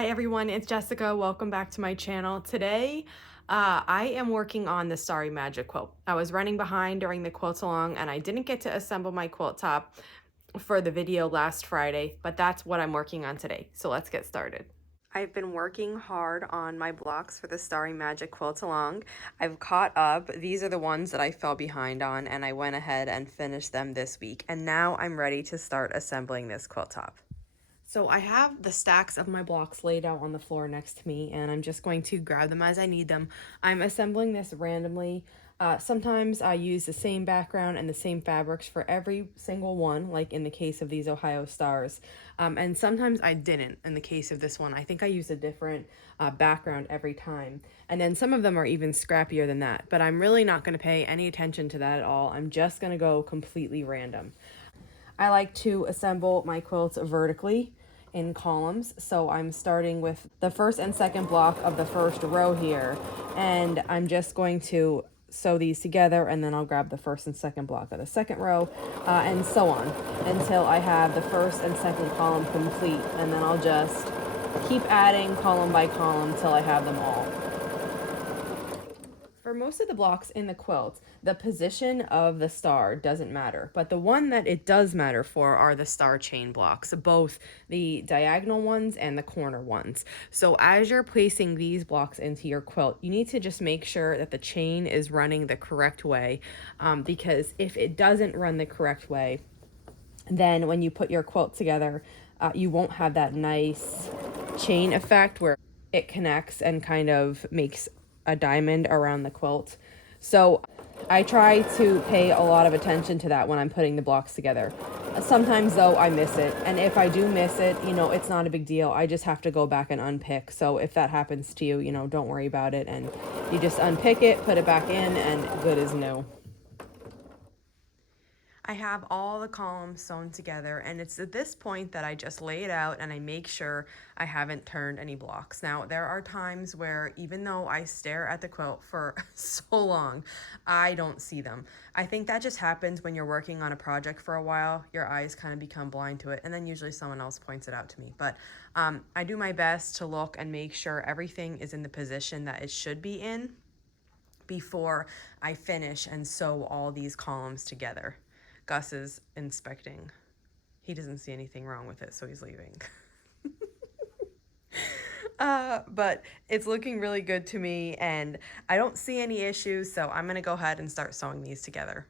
Hi everyone, it's Jessica. Welcome back to my channel. Today, I am working on the Starry Magic quilt. I was running behind during the quilt along and I didn't get to assemble my quilt top for the video last Friday, but that's what I'm working on today. So let's get started. I've been working hard on my blocks for the Starry Magic quilt along. I've caught up. These are the ones that I fell behind on and I went ahead and finished them this week. And now I'm ready to start assembling this quilt top. So I have the stacks of my blocks laid out on the floor next to me, and I'm just going to grab them as I need them. I'm assembling this randomly. Sometimes I use the same background and the same fabrics for every single one, like in the case of these Ohio stars. And sometimes I didn't in the case of this one. I think I used a different background every time. And then some of them are even scrappier than that, but I'm really not going to pay any attention to that at all. I'm just going to go completely random. I like to assemble my quilts vertically in columns. So I'm starting with the first and second block of the first row here, and I'm just going to sew these together, and then I'll grab the first and second block of the second row, and so on until I have the first and second column complete, and then I'll just keep adding column by column till I have them all. For most of the blocks in the quilt, the position of the star doesn't matter, but the one that it does matter for are the star chain blocks, both the diagonal ones and the corner ones. So as you're placing these blocks into your quilt, you need to just make sure that the chain is running the correct way, because if it doesn't run the correct way, then when you put your quilt together, you won't have that nice chain effect where it connects and kind of makes a diamond around the quilt. So I try to pay a lot of attention to that when I'm putting the blocks together. Sometimes though I miss it, and if I do miss it, it's not a big deal. I just have to go back and unpick. So if that happens to you, don't worry about it, and you just unpick it, put it back in, and good as new. I have all the columns sewn together, and it's at this point that I just lay it out and I make sure I haven't turned any blocks. Now, there are times where even though I stare at the quilt for so long, I don't see them. I think that just happens when you're working on a project for a while. Your eyes kind of become blind to it, and then usually someone else points it out to me. But I do my best to look and make sure everything is in the position that it should be in before I finish and sew all these columns together. Gus is inspecting. He doesn't see anything wrong with it, so he's leaving. But it's looking really good to me, and I don't see any issues, so I'm gonna go ahead and start sewing these together.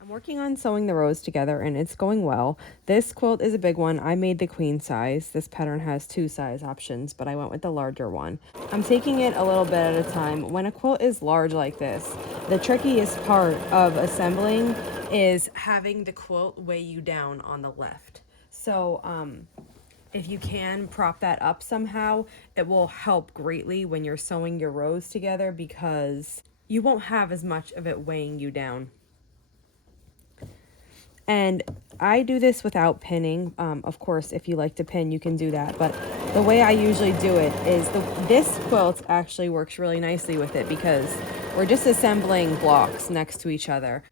I'm working on sewing the rows together, and it's going well. This quilt is a big one. I made the queen size. This pattern has 2 size options, but I went with the larger one. I'm taking it a little bit at a time. When a quilt is large like this, the trickiest part of assembling is having the quilt weigh you down on the left. So if you can prop that up somehow, it will help greatly when you're sewing your rows together, because you won't have as much of it weighing you down. And I do this without pinning. Of course, if you like to pin, you can do that. But the way I usually do it is this quilt actually works really nicely with it, because we're just assembling blocks next to each other.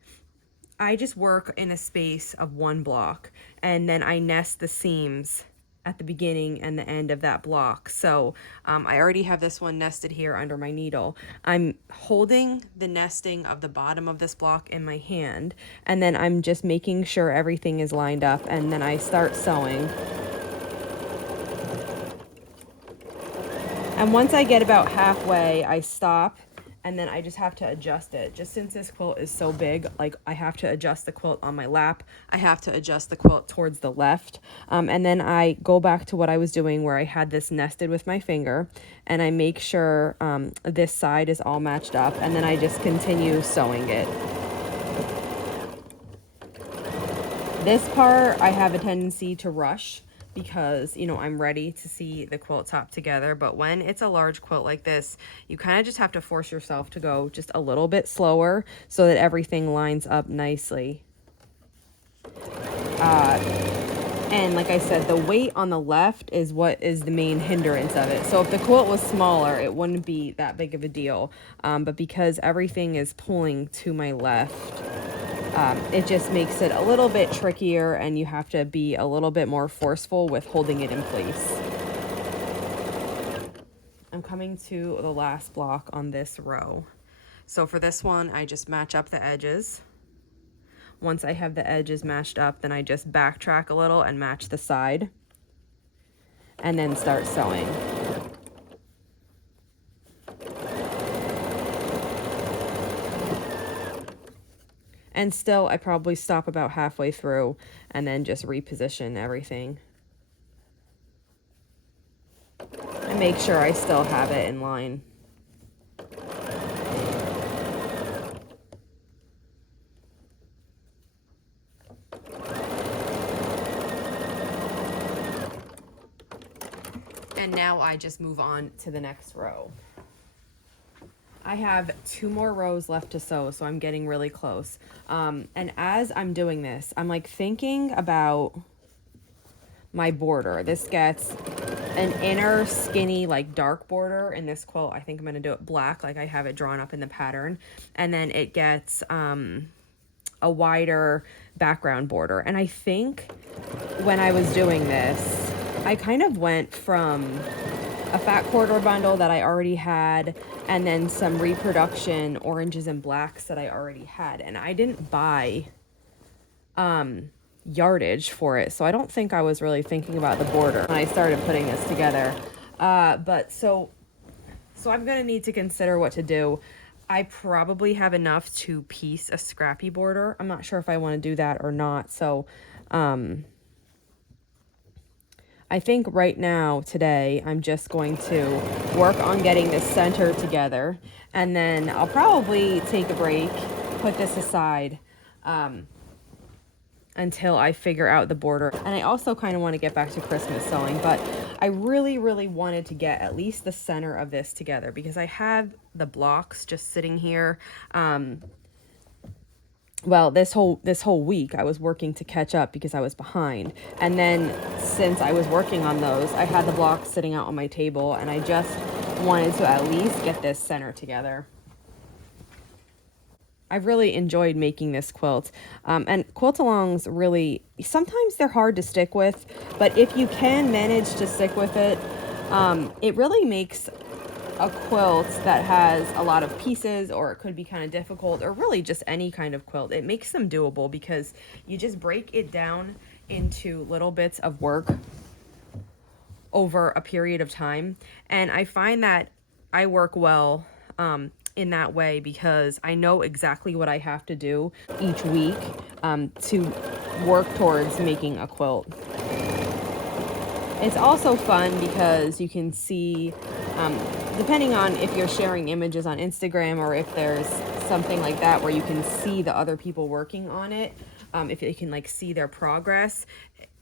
I just work in a space of 1 block, and then I nest the seams at the beginning and the end of that block. So I already have this one nested here under my needle. I'm holding the nesting of the bottom of this block in my hand, and then I'm just making sure everything is lined up, and then I start sewing. And once I get about halfway, I stop, and then I just have to adjust it. Just since this quilt is so big, like, I have to adjust the quilt on my lap. I have to adjust the quilt towards the left. And then I go back to what I was doing where I had this nested with my finger, and I make sure this side is all matched up, and then I just continue sewing it. This part, I have a tendency to rush, because I'm ready to see the quilt top together. But when it's a large quilt like this, you kind of just have to force yourself to go just a little bit slower so that everything lines up nicely. And like I said, the weight on the left is what is the main hindrance of it. So if the quilt was smaller, it wouldn't be that big of a deal. But because everything is pulling to my left, it just makes it a little bit trickier, and you have to be a little bit more forceful with holding it in place. I'm coming to the last block on this row. So for this one, I just match up the edges. Once I have the edges matched up, then I just backtrack a little and match the side, and then start sewing. And still, I probably stop about halfway through and then just reposition everything. And make sure I still have it in line. And now I just move on to the next row. I have 2 more rows left to sew, so I'm getting really close. And as I'm doing this, I'm like thinking about my border. This gets an inner skinny, like dark border in this quilt. I think I'm gonna do it black, like I have it drawn up in the pattern. And then it gets a wider background border. And I think when I was doing this, I kind of went from a fat quarter bundle that I already had, and then some reproduction oranges and blacks that I already had. And I didn't buy yardage for it, so I don't think I was really thinking about the border when I started putting this together. But so I'm gonna need to consider what to do. I probably have enough to piece a scrappy border. I'm not sure if I want to do that or not. So I think right now, today, I'm just going to work on getting this center together, and then I'll probably take a break, put this aside until I figure out the border. And I also kind of want to get back to Christmas sewing, but I really, really wanted to get at least the center of this together because I have the blocks just sitting here. Well, this whole week I was working to catch up because I was behind. And then since I was working on those, I had the blocks sitting out on my table, and I just wanted to at least get this center together. I've really enjoyed making this quilt. And quilt-alongs really, sometimes they're hard to stick with, but if you can manage to stick with it, it really makes a quilt that has a lot of pieces, or it could be kind of difficult, or really just any kind of quilt. It makes them doable because you just break it down into little bits of work over a period of time. And I find that I work well in that way because I know exactly what I have to do each week to work towards making a quilt. It's also fun because you can see, depending on if you're sharing images on Instagram or if there's something like that where you can see the other people working on it, if you can like see their progress,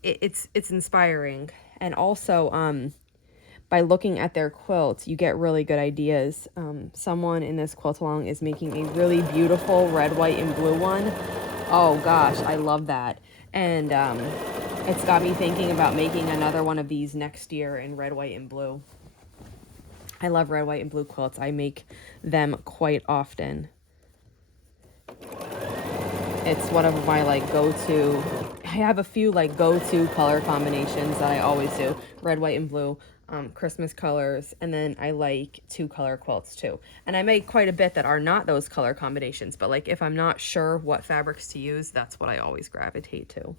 it's inspiring. And also by looking at their quilts, you get really good ideas. Someone in this quilt along is making a really beautiful red, white, and blue one. Oh gosh, I love that. And it's got me thinking about making another one of these next year in red, white, and blue. I love red, white, and blue quilts. I make them quite often. It's one of my like go-to, I have a few like go-to color combinations that I always do. Red, white, and blue, Christmas colors, and then I like 2-color quilts too. And I make quite a bit that are not those color combinations, but like if I'm not sure what fabrics to use, that's what I always gravitate to.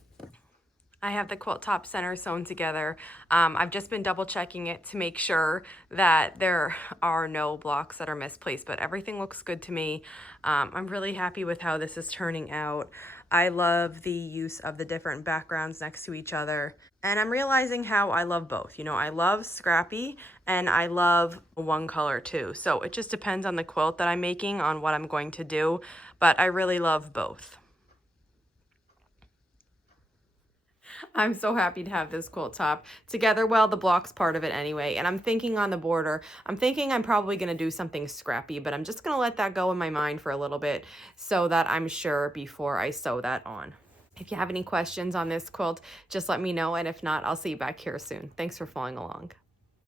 I have the quilt top center sewn together. I've just been double checking it to make sure that there are no blocks that are misplaced, but everything looks good to me. I'm really happy with how this is turning out. I love the use of the different backgrounds next to each other. And I'm realizing how I love both. You know, I love scrappy and I love one color too. So it just depends on the quilt that I'm making, on what I'm going to do, but I really love both. I'm so happy to have this quilt top together. Well, the block's part of it anyway. And I'm thinking on the border, I'm thinking I'm probably going to do something scrappy, but I'm just going to let that go in my mind for a little bit so that I'm sure before I sew that on. If you have any questions on this quilt, just let me know. And if not, I'll see you back here soon. Thanks for following along.